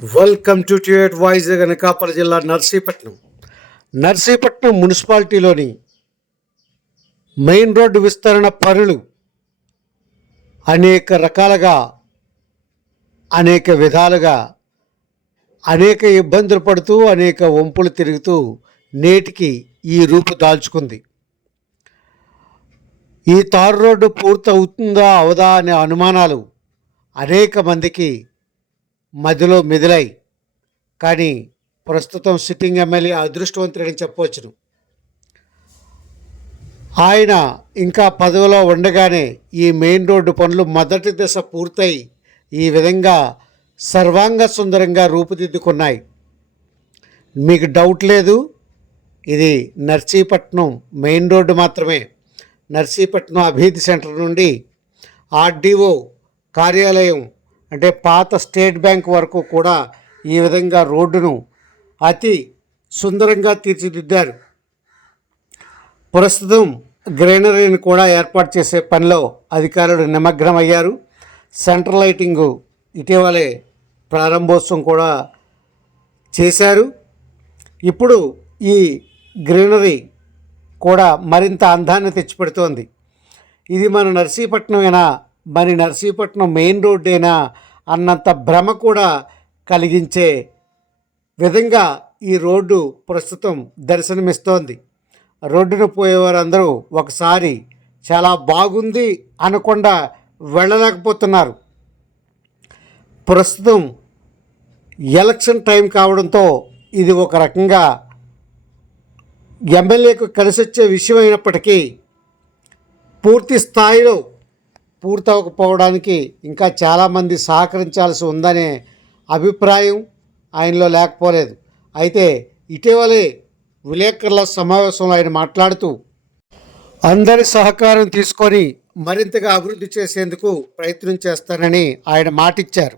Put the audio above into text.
Welcome to tute voice Anakapalli జిల్లా నర్సీపట్నం నర్సీపట్నం మున్సిపాలిటీలోని main road విస్తరణ పనులు అనేక రకాలుగా అనేక విధాలుగా అనేక ఇబ్బందులు పడుతూ అనేక వంపులు తిరుగుతూ నేటికి ఈ రూపు దాల్చుకుంది ఈ తారు రోడ్డు పూర్తవుతుందా అవదా అనే అనుమానాలు అనేక మందికి మదిలో మెదిలాయి. కానీ ప్రస్తుతం సిట్టింగ్ ఎమ్మెల్యే అదృష్టవంతుడని చెప్పవచ్చును. ఆయన ఇంకా పదవిలో ఉండగానే ఈ మెయిన్ రోడ్డు పనులు మొదటి దశ పూర్తయి ఈ విధంగా సర్వాంగ సుందరంగా రూపుదిద్దుకున్నాయి. మీకు డౌట్ లేదు? ఇది నర్సీపట్నం మెయిన్ రోడ్డు మాత్రమే. నర్సీపట్నం అభివృద్ధి సెంటర్ నుండి ఆర్డీఓ కార్యాలయం అంటే పాత స్టేట్ బ్యాంక్ వరకు కూడా ఈ విధంగా రోడ్డును అతి సుందరంగా తీర్చిదిద్దారు. ప్రస్తుతం గ్రైనరీని కూడా ఏర్పాటు చేసే పనిలో అధికారులు నిమగ్నమయ్యారు. సెంట్రల్ లైటింగు ఇటీవలే ప్రారంభోత్సవం కూడా చేశారు. ఇప్పుడు ఈ గ్రీనరీ కూడా మరింత అందాన్ని తెచ్చిపెడుతోంది. ఇది మన నర్సీపట్నమేనా మరి నర్సీపట్నం మెయిన్ రోడ్డేనా అన్నంత భ్రమ కూడా కలిగించే విధంగా ఈ రోడ్డు ప్రస్తుతం దర్శనమిస్తోంది. రోడ్డును పోయేవారందరూ ఒకసారి చాలా బాగుంది అనకుండా వెళ్ళలేకపోతున్నారు. ప్రస్తుతం ఎలక్షన్ టైం కావడంతో ఇది ఒక రకంగా ఎమ్మెల్యేకు కలిసొచ్చే విషయం అయినప్పటికీ పూర్తి స్థాయిలో పూర్తవకపోవడానికి ఇంకా చాలామంది సహకరించాల్సి ఉందనే అభిప్రాయం ఆయనలో లేకపోలేదు. అయితే ఇటీవలే విలేకరుల సమావేశంలో ఆయన మాట్లాడుతూ అందరి సహకారం తీసుకొని మరింతగా అభివృద్ధి చేసేందుకు ప్రయత్నం చేస్తానని ఆయన మాటిచ్చారు.